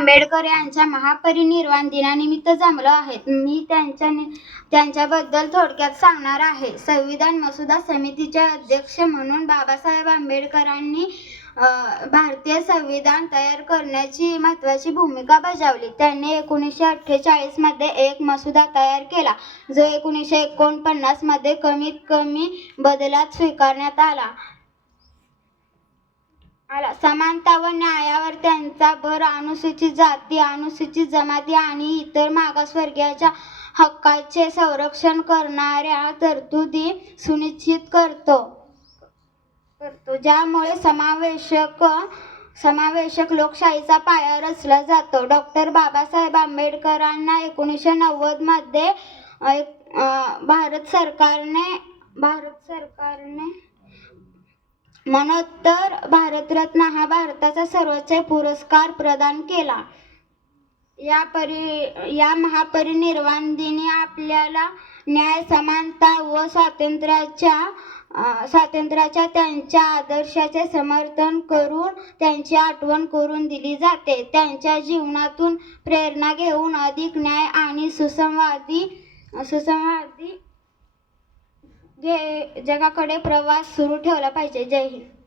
आंबेडकर यांच्या महापरिनिर्वाण दिनानिमित्त जमलो आहेत. मी त्यांच्याबद्दल थोडक्यात सांगणार आहे. संविधान मसुदा समितीचे अध्यक्ष म्हणून बाबासाहेब आंबेडकरांनी भारतीय संविधान तयार करण्याची महत्त्वाची भूमिका बजावली. त्यांनी 1948 मध्ये एक मसुदा तयार केला, जो 1949 मध्ये कमीत कमी बदलात स्वीकारण्यात आला. समानता व न्यायावर त्यांचा भर अनुसूचित जाती, अनुसूचित जमाती आणि इतर मागासवर्गीयांच्या हक्कांचे संरक्षण करणाऱ्या तरतुदी सुनिश्चित करतो, ज्यामुळे समावेशक लोकशाहीचा पाया रचला जातो. डॉ. बाबासाहेब आंबेडकरांना 1990 मध्ये भारत सरकारने मरणोत्तर भारतरत्न हा भारताचा सर्वोच्च पुरस्कार प्रदान केला. या महापरिनिर्वाण दिनी आपल्याला न्याय, समानता व स्वातंत्र्याच्या त्यांच्या आदर्शाचे समर्थन करून त्यांची आठवण करून दिली जाते. त्यांच्या जीवनातून प्रेरणा घेऊन अधिक न्याय आणि सुसंवादी जगाकडे प्रवास सुरू ठेवला पाहिजे. जय हिंद.